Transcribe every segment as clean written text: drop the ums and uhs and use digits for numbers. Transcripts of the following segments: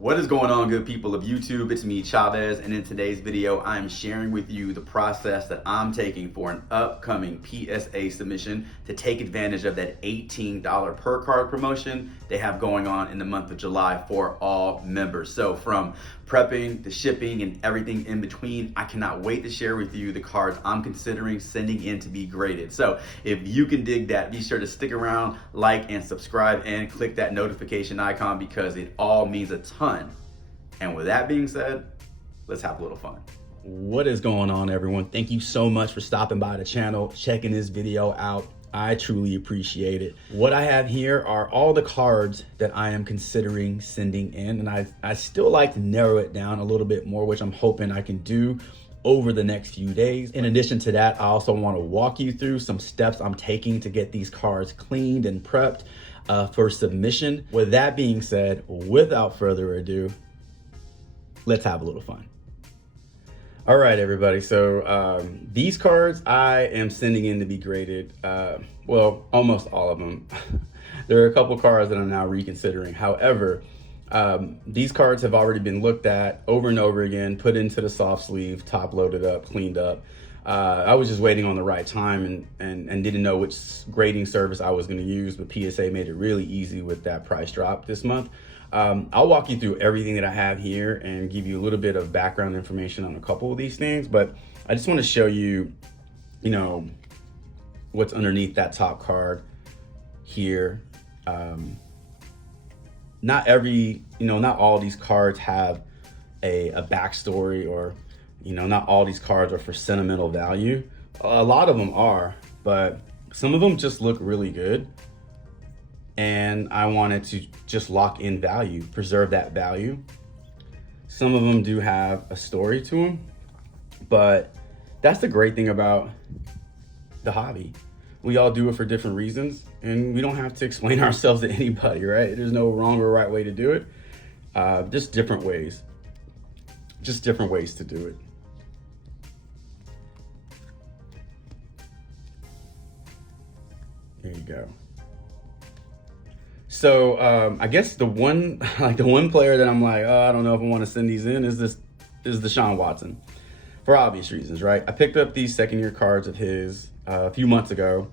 What is going on, good people of YouTube? It's me, Chavez, and in today's video, I'm sharing with you the process that I'm taking for an upcoming PSA submission to take advantage of that $18 per card promotion they have going on in the month of July for all members. So from prepping to shipping and everything in between, I cannot wait to share with you the cards I'm considering sending in to be graded. So if you can dig that, be sure to stick around, like and subscribe, and click that notification icon because it all means a ton. And with that being said, let's have a little fun. What is going on, everyone? Thank you so much for stopping by the channel, checking this video out. I truly appreciate it. What I have here are all the cards that I am considering sending in, and I still like to narrow it down a little bit more, which I'm hoping I can do over the next few days. In addition to that, I also want to walk you through some steps I'm taking to get these cards cleaned and prepped for submission. With that being said, without further ado, let's have a little fun. All right, everybody. So these cards I am sending in to be graded. Well, almost all of them. There are a couple cards that I'm now reconsidering. However, these cards have already been looked at over and over again, put into the soft sleeve, top loaded up, cleaned up. I was just waiting on the right time and didn't know which grading service I was going to use, but PSA made it really easy with that price drop this month. I'll walk you through everything that I have here and give you a little bit of background information on a couple of these things, but I just want to show you, what's underneath that top card here. Not all these cards have a backstory, or not all these cards are for sentimental value. A lot of them are, but some of them just look really good. And I wanted to just lock in value, preserve that value. Some of them do have a story to them, but that's the great thing about the hobby. We all do it for different reasons, and we don't have to explain ourselves to anybody, right? There's no wrong or right way to do it. Just different ways. Just different ways to do it. There you go. So I guess the one player that I'm like, oh, I don't know if I want to send these in is Desean Watson, for obvious reasons, right? I picked up these second-year cards of his a few months ago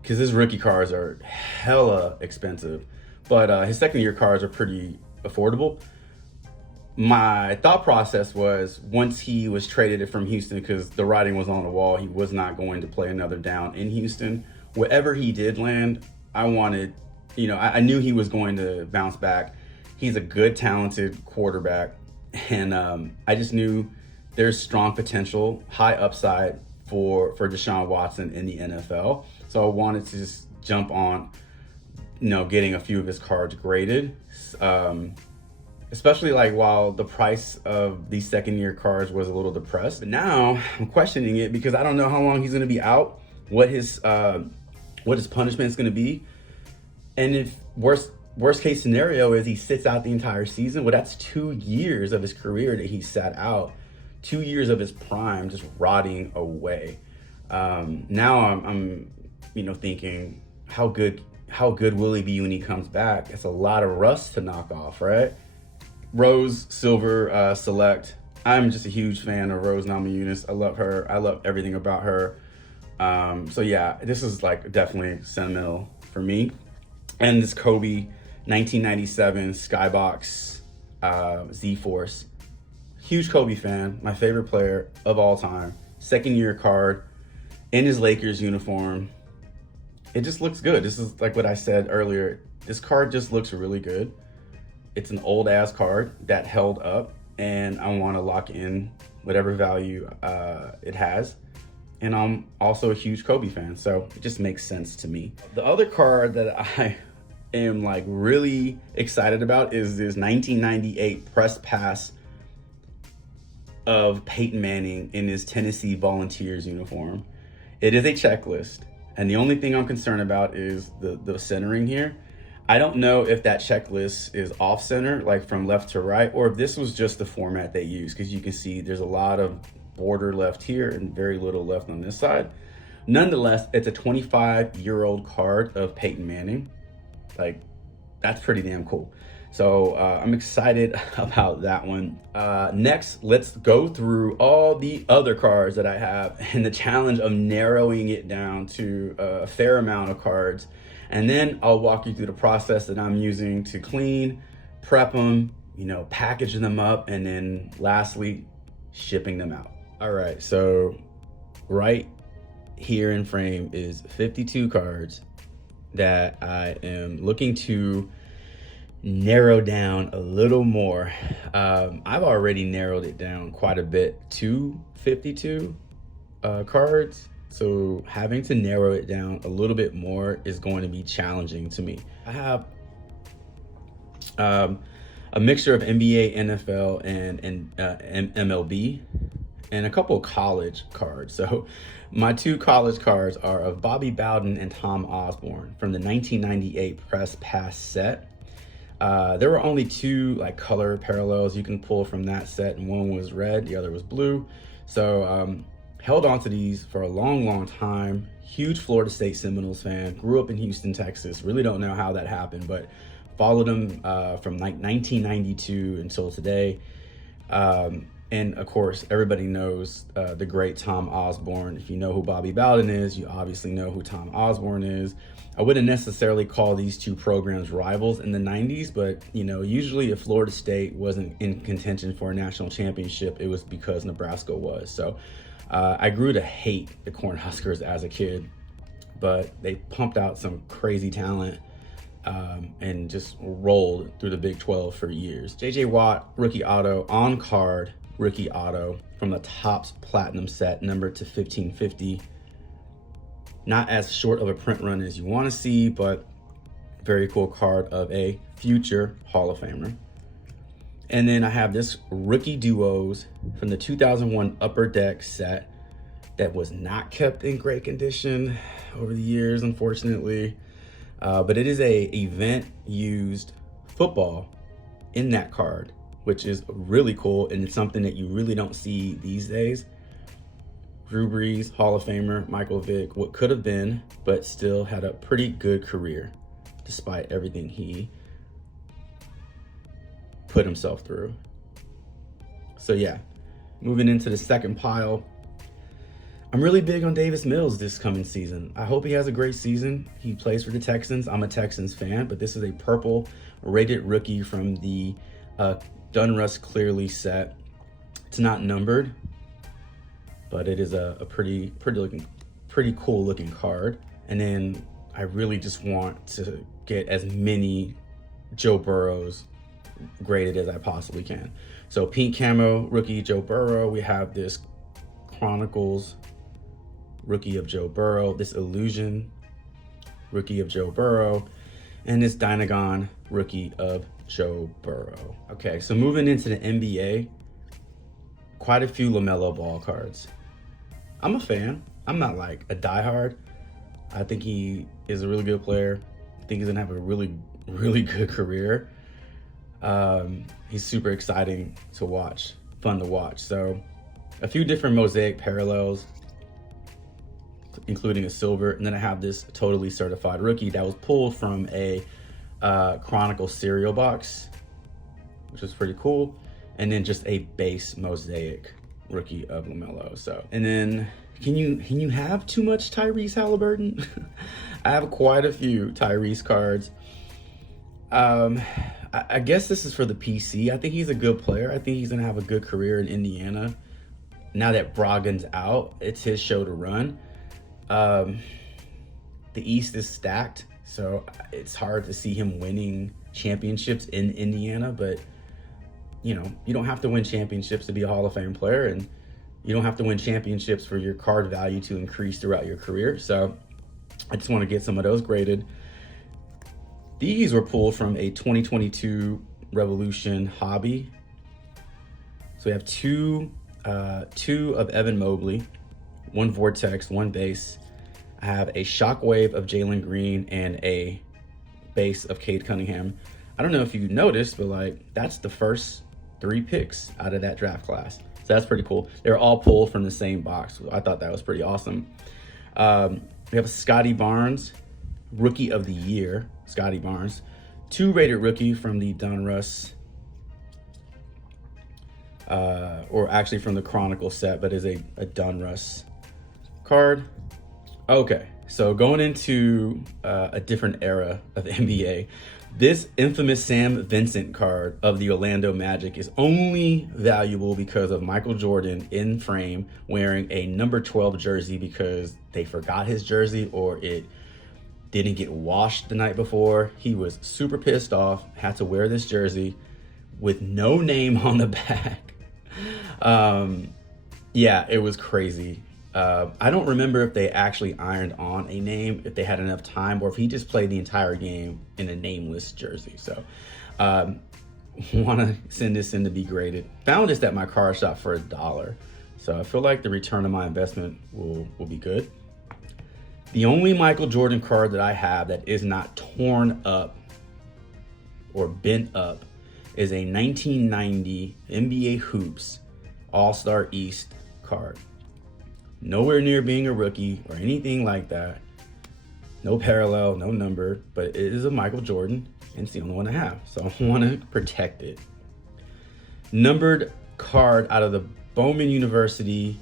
because his rookie cards are hella expensive, but his second-year cards are pretty affordable. My thought process was, once he was traded from Houston, because the writing was on the wall, he was not going to play another down in Houston. Wherever he did land, I wanted, I knew he was going to bounce back. He's a good, talented quarterback. And I just knew there's strong potential, high upside for Desean Watson in the NFL. So I wanted to just jump on, getting a few of his cards graded. Especially while the price of these second-year cards was a little depressed. But now I'm questioning it because I don't know how long he's going to be out, what his punishment is going to be. And if worst case scenario is he sits out the entire season, well, that's 2 years of his career that he sat out, 2 years of his prime just rotting away. Now I'm thinking, how good will he be when he comes back? It's a lot of rust to knock off, right? Rose Silver Select. I'm just a huge fan of Rose Namajunas. I love her. I love everything about her. So yeah, this is definitely sentimental for me. And this Kobe 1997 Skybox Z-Force. Huge Kobe fan, my favorite player of all time. Second-year card in his Lakers uniform. It just looks good. This is like what I said earlier. This card just looks really good. It's an old ass card that held up, and I want to lock in whatever value it has. And I'm also a huge Kobe fan, so it just makes sense to me. The other card that I am really excited about is this 1998 press pass of Peyton Manning in his Tennessee Volunteers uniform. It is a checklist, and the only thing I'm concerned about is the centering here. I don't know if that checklist is off center, from left to right, or if this was just the format they use, because you can see there's a lot of border left here and very little left on this side. Nonetheless, it's a 25-year-old card of Peyton Manning. That's pretty damn cool. So I'm excited about that one. Next, let's go through all the other cards that I have and the challenge of narrowing it down to a fair amount of cards. And then I'll walk you through the process that I'm using to clean, prep them, packaging them up, and then lastly, shipping them out. All right, so right here in frame is 52 cards that I am looking to narrow down a little more. I've already narrowed it down quite a bit to 52 cards. So having to narrow it down a little bit more is going to be challenging to me. I have a mixture of NBA, NFL, and MLB, and a couple of college cards. So my two college cards are of Bobby Bowden and Tom Osborne from the 1998 Press Pass set. There were only two color parallels you can pull from that set, and one was red, the other was blue. So held on to these for a long time. Huge Florida State Seminoles fan, grew up in Houston, Texas. Really don't know how that happened, but followed them from 1992 until today. And of course, everybody knows the great Tom Osborne. If you know who Bobby Bowden is, you obviously know who Tom Osborne is. I wouldn't necessarily call these two programs rivals in the 90s, but usually if Florida State wasn't in contention for a national championship, it was because Nebraska was. So I grew to hate the Cornhuskers as a kid, but they pumped out some crazy talent and just rolled through the Big 12 for years. JJ Watt, rookie auto, on card, rookie auto from the Topps Platinum set, numbered to 1550. Not as short of a print run as you want to see, but very cool card of a future Hall of Famer. And then I have this rookie duos from the 2001 Upper Deck set that was not kept in great condition over the years, unfortunately. But it is a event used football in that card, which is really cool, and it's something that you really don't see these days. Drew Brees, Hall of Famer, Michael Vick, what could have been, but still had a pretty good career despite everything he put himself through. So yeah, moving into the second pile, I'm really big on Davis Mills this coming season. I hope he has a great season. He plays for the Texans. I'm a Texans fan, but this is a purple rated rookie from the Donruss Clearly set. It's not numbered, but it is a pretty cool looking card. And then I really just want to get as many Joe Burrows graded as I possibly can. So pink camo rookie Joe Burrow. We have this Chronicles rookie of Joe Burrow, this Illusion rookie of Joe Burrow, and this Dynagon rookie of Joe Burrow. Okay, so moving into the NBA, quite a few LaMelo Ball cards. I'm a fan. I'm not like a diehard. I think he is a really good player. I think he's gonna have a really good career. He's super exciting to watch, fun to watch. So a few different mosaic parallels, including a silver. And then I have this totally certified rookie that was pulled from a Chronicle cereal box, which is pretty cool. And then just a base mosaic rookie of LaMelo. So, and then can you have too much Tyrese Halliburton? I have quite a few Tyrese cards. I guess this is for the PC. I think he's a good player. I think he's gonna have a good career in Indiana. Now that Brogdon's out, it's his show to run. The East is stacked, so it's hard to see him winning championships in Indiana, but you don't have to win championships to be a Hall of Fame player, and you don't have to win championships for your card value to increase throughout your career. So I just want to get some of those graded. These were pulled from a 2022 Revolution hobby. So we have two of Evan Mobley, one Vortex, one base. I have a Shockwave of Jalen Green and a base of Cade Cunningham. I don't know if you noticed, but that's the first 3 picks out of that draft class. So that's pretty cool. They're all pulled from the same box. I thought that was pretty awesome. We have a Scotty Barnes, Rookie of the Year, Scotty Barnes, 2-rated rookie from the Donruss, or actually from the Chronicle set, but is a Donruss card. Okay, so going into a different era of the NBA, this infamous Sam Vincent card of the Orlando Magic is only valuable because of Michael Jordan in frame wearing a number 12 jersey because they forgot his jersey or it didn't get washed the night before. He was super pissed off, had to wear this jersey with no name on the back. Yeah, it was crazy. I don't remember if they actually ironed on a name, if they had enough time, or if he just played the entire game in a nameless jersey. So, want to send this in to be graded. Found this at my card shop for $1. So I feel like the return on my investment will be good. The only Michael Jordan card that I have that is not torn up or bent up is a 1990 NBA Hoops All-Star East card. Nowhere near being a rookie or anything like that. No parallel, no number, but it is a Michael Jordan, and it's the only one I have, so I want to protect it. Numbered card out of the Bowman University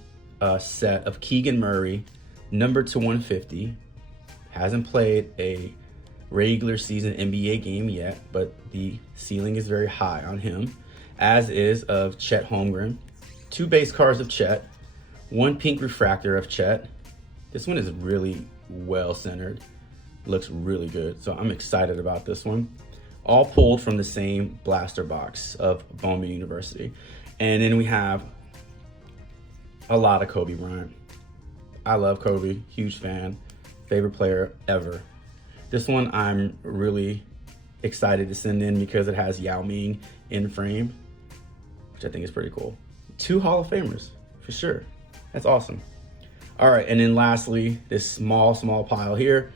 set of Keegan Murray, numbered to 150. Hasn't played a regular season NBA game yet, but the ceiling is very high on him, as is of Chet Holmgren. 2 base cards of Chet. 1 pink refractor of Chet. This one is really well centered. Looks really good. So I'm excited about this one. All pulled from the same blaster box of Bowman University. And then we have a lot of Kobe Bryant. I love Kobe, huge fan, favorite player ever. This one I'm really excited to send in because it has Yao Ming in frame, which I think is pretty cool. 2 Hall of Famers, for sure. That's awesome. All right, and then lastly, this small pile here.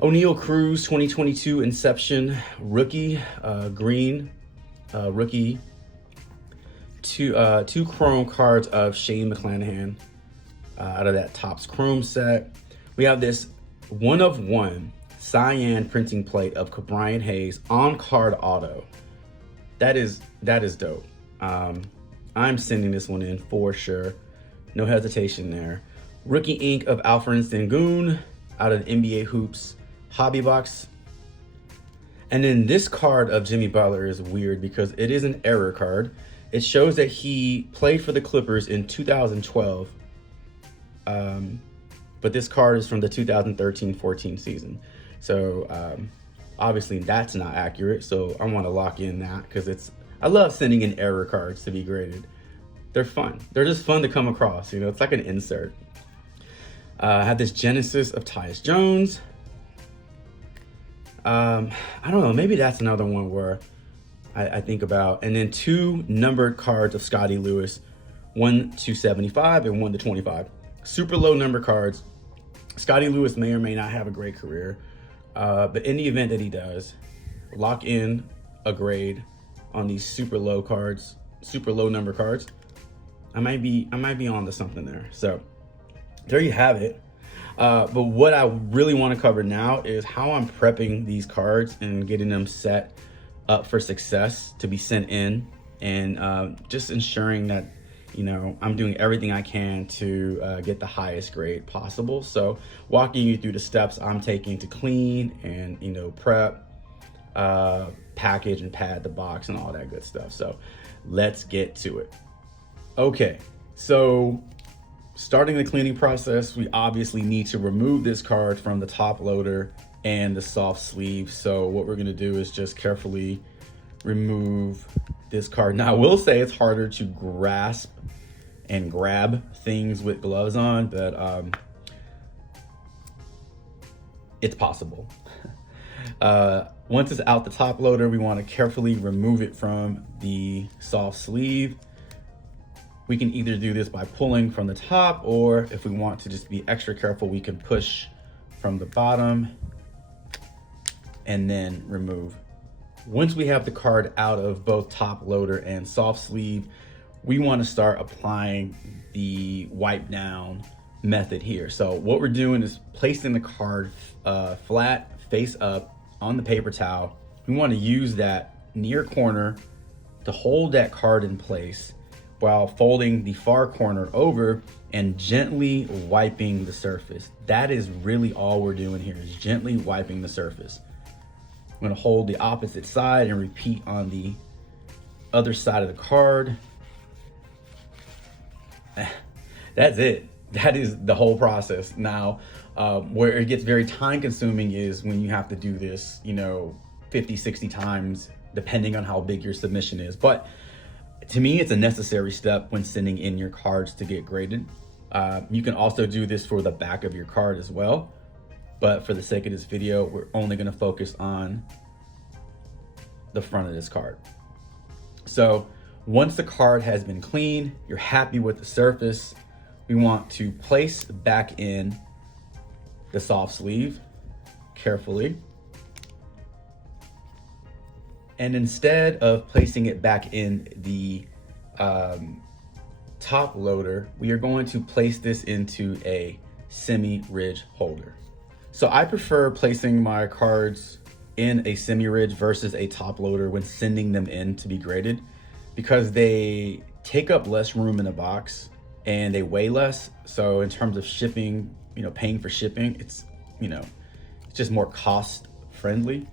O'Neal Cruz 2022 Inception rookie, green rookie. 2 chrome cards of Shane McClanahan out of that Topps Chrome set. We have this 1-of-1 cyan printing plate of Brian Hayes on card auto. That is dope. I'm sending this one in for sure. No hesitation there. Rookie ink of Alfred Sengun out of the NBA Hoops Hobby Box. And then this card of Jimmy Butler is weird because it is an error card. It shows that he played for the Clippers in 2012. But this card is from the 2013-14 season. So obviously that's not accurate. So I want to lock in that because I love sending in error cards to be graded. They're fun. They're just fun to come across. You know, it's like an insert. I have this Genesis of Tyus Jones. I don't know. Maybe that's another one where I think about. And then 2 numbered cards of Scotty Lewis, 1/75 and 1/25. Super low number cards. Scotty Lewis may or may not have a great career, but in the event that he does, lock in a grade on these super low cards, super low number cards. I might be on to something there. So there you have it. But what I really want to cover now is how I'm prepping these cards and getting them set up for success to be sent in, and just ensuring that, you know, I'm doing everything I can to get the highest grade possible. So walking you through the steps I'm taking to clean and, you know, prep, package and pad the box and all that good stuff. So let's get to it. Okay, so starting the cleaning process, we obviously need to remove this card from the top loader and the soft sleeve. So what we're gonna do is just carefully remove this card. Now I will say it's harder to grasp and grab things with gloves on, but it's possible. Once it's out the top loader, we want to carefully remove it from the soft sleeve. We can either do this by pulling from the top, or if we want to just be extra careful, we can push from the bottom and then remove. Once we have the card out of both top loader and soft sleeve, we want to start applying the wipe down method here. So what we're doing is placing the card flat, face up on the paper towel, we want to use that near corner to hold that card in place while folding the far corner over and gently wiping the surface. That is really all we're doing here, is gently wiping the surface. I'm going to hold the opposite side and repeat on the other side of the card. That's it. That is the whole process. Now, where it gets very time consuming is when you have to do this, 50, 60 times, depending on how big your submission is. But to me, it's a necessary step when sending in your cards to get graded. You can also do this for the back of your card as well. But for the sake of this video, we're only going to focus on the front of this card. So once the card has been cleaned, you're happy with the surface, we want to place back in the soft sleeve carefully. And instead of placing it back in the top loader, we are going to place this into a semi-ridge holder. So I prefer placing my cards in a semi-ridge versus a top loader when sending them in to be graded, because they take up less room in the box and they weigh less. So in terms of shipping, paying for shipping, it's just more cost friendly.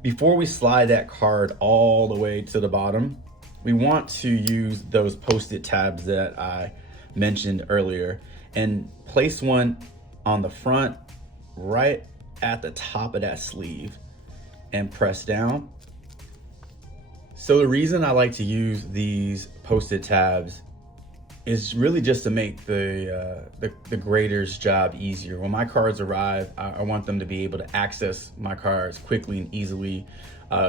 Before we slide that card all the way to the bottom, we want to use those post-it tabs that I mentioned earlier and place one on the front right at the top of that sleeve and press down. So the reason I like to use these post-it tabs is really just to make the grader's job easier. When my cards arrive, I want them to be able to access my cards quickly and easily.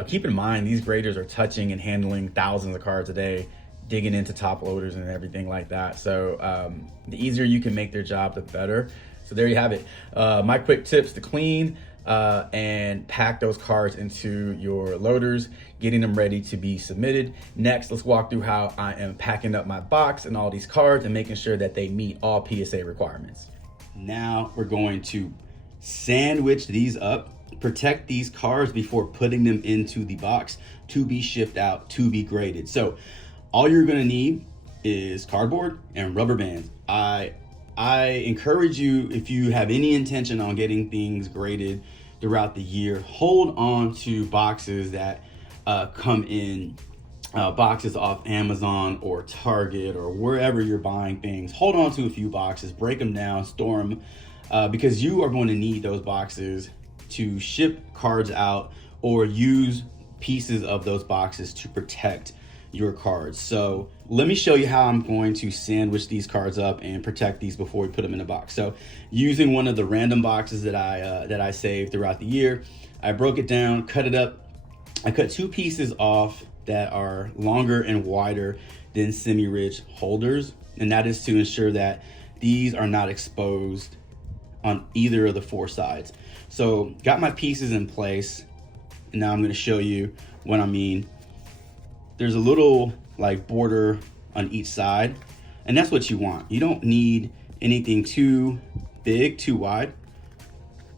Keep in mind, these graders are touching and handling thousands of cards a day, digging into top loaders and everything like that. So the easier you can make their job, the better. So there you have it. My quick tips to clean and pack those cards into your loaders, getting them ready to be submitted. Next, let's walk through how I am packing up my box and all these cards and making sure that they meet all PSA requirements. Now we're going to sandwich these up, protect these cards before putting them into the box to be shipped out to be graded. So all you're gonna need is cardboard and rubber bands. I encourage you, if you have any intention on getting things graded throughout the year, hold on to boxes that come in boxes off Amazon or Target or wherever you're buying things. Hold on to a few boxes, break them down, store them, because you are going to need those boxes to ship cards out or use pieces of those boxes to protect your cards. So let me show you how I'm going to sandwich these cards up and protect these before we put them in a box. So using one of the random boxes that I saved throughout the year, I broke it down, cut it up. I cut two pieces off that are longer and wider than semi-ridge holders, and that is to ensure that these are not exposed on either of the four sides. So got my pieces in place, and now I'm going to show you what I mean. There's a little like border on each side, and that's what you want. You don't need anything too big, too wide.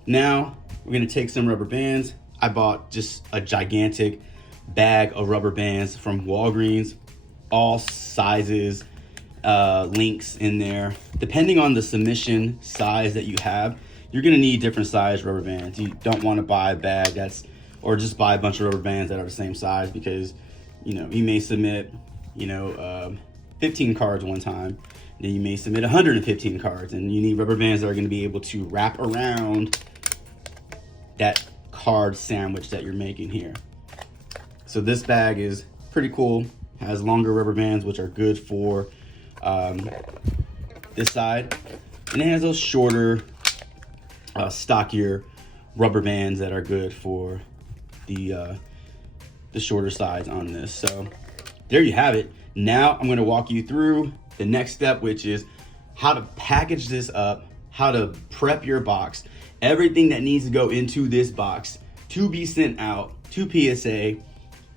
Now we're gonna take some rubber bands. I bought just a gigantic bag of rubber bands from Walgreens, all sizes, lengths in there. Depending on the submission size that you have, you're gonna need different size rubber bands. You don't wanna buy a bag or just buy a bunch of rubber bands that are the same size, because you may submit 15 cards one time, then you may submit 115 cards, and you need rubber bands that are going to be able to wrap around that card sandwich that you're making here. So this bag is pretty cool, has longer rubber bands which are good for this side, and it has those shorter stockier rubber bands that are good for the shorter sides on this. So there you have it. Now I'm going to walk you through the next step, which is how to package this up, how to prep your box, everything that needs to go into this box to be sent out to PSA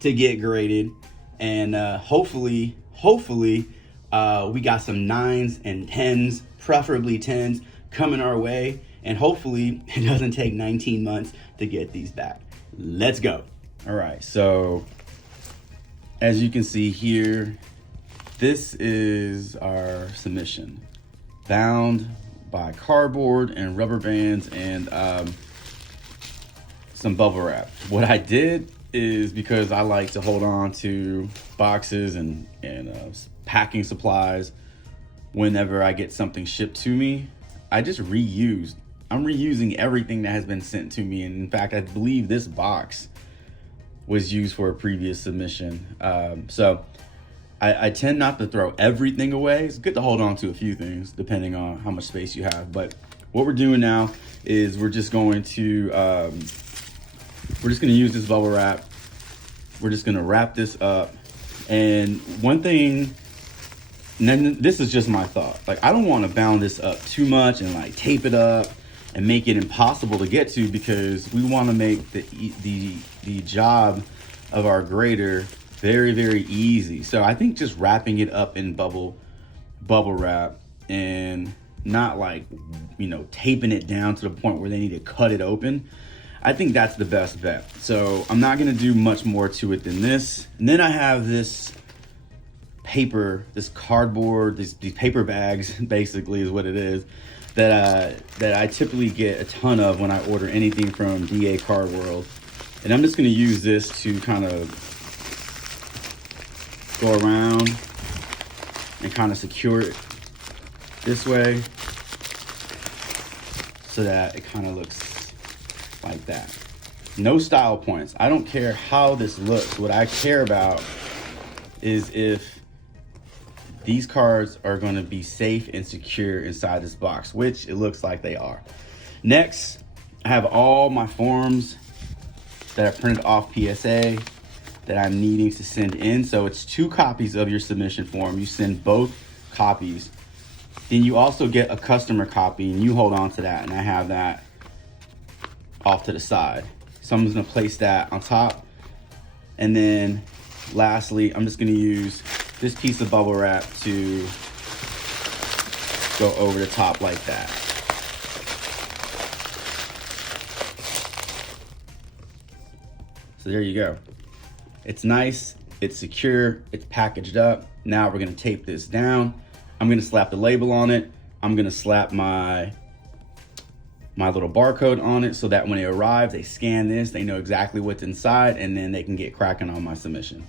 to get graded. And hopefully we got some 9s and 10s, preferably 10s, coming our way. And hopefully it doesn't take 19 months to get these back. Let's go. All right, so as you can see here, this is our submission, bound by cardboard and rubber bands and some bubble wrap. What I did is, because I like to hold on to boxes and packing supplies whenever I get something shipped to me, I just reused. I'm reusing everything that has been sent to me. And in fact, I believe this box was used for a previous submission. So I tend not to throw everything away. It's good to hold on to a few things depending on how much space you have. But what we're doing now is we're just going to use this bubble wrap. We're just gonna wrap this up. And one thing, and then this is just my thought, like I don't want to bound this up too much and like tape it up and make it impossible to get to, because we want to make the job of our grader very, very easy. So I think just wrapping it up in bubble wrap and not like, you know, taping it down to the point where they need to cut it open, I think that's the best bet. So I'm not gonna do much more to it than this. And then I have this paper, this cardboard, these paper bags basically is what it is, that I typically get a ton of when I order anything from DA Card World. And I'm just gonna use this to kind of go around and kind of secure it this way so that it kind of looks like that. No style points. I don't care how this looks. What I care about is if these cards are going to be safe and secure inside this box, which it looks like they are. Next, I have all my forms that I printed off PSA that I'm needing to send in. So it's 2 copies of your submission form. You send both copies. Then you also get a customer copy and you hold on to that. And I have that off to the side. So I'm just gonna place that on top. And then lastly, I'm just gonna use this piece of bubble wrap to go over the top like that. So there you go. It's nice, it's secure, it's packaged up. Now we're gonna tape this down. I'm gonna slap the label on it. I'm gonna slap my little barcode on it so that when they arrive, they scan this, they know exactly what's inside, and then they can get cracking on my submission.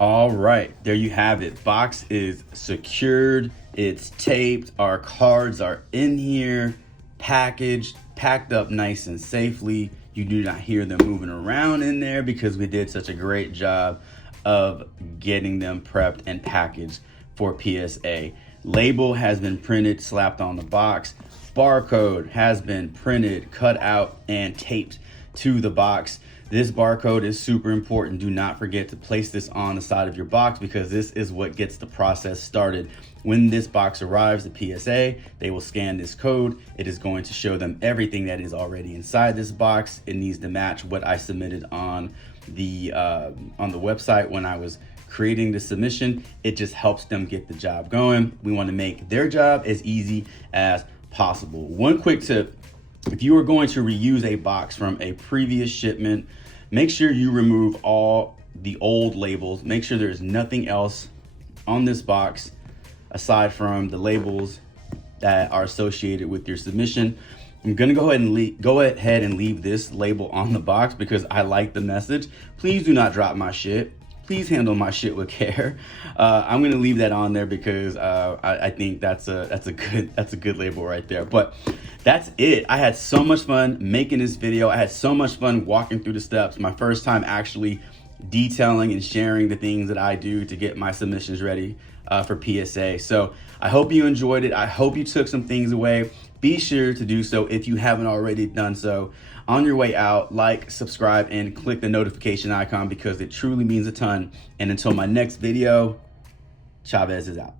All right, there you have it. Box is secured, it's taped, our cards are in here, packaged, packed up nice and safely. You do not hear them moving around in there because we did such a great job of getting them prepped and packaged for PSA. Label has been printed, slapped on the box. Barcode has been printed, cut out, and taped to the box. This barcode is super important. Do not forget to place this on the side of your box because this is what gets the process started. When this box arrives at PSA, they will scan this code. It is going to show them everything that is already inside this box. It needs to match what I submitted on the website when I was creating the submission. It just helps them get the job going. We want to make their job as easy as possible. One quick tip: if you are going to reuse a box from a previous shipment, make sure you remove all the old labels. Make sure there's nothing else on this box aside from the labels that are associated with your submission. I'm gonna go ahead and leave this label on the box because I like the message. Please do not drop my shit. Please handle my shit with care. I'm gonna leave that on there because I think that's a good label right there. But that's it. I had so much fun making this video. I had so much fun walking through the steps. My first time actually detailing and sharing the things that I do to get my submissions ready. for PSA. So I hope you enjoyed it. I hope you took some things away. Be sure to do so if you haven't already done so. On your way out, like, subscribe, and click the notification icon because it truly means a ton. And until my next video, Chavez is out.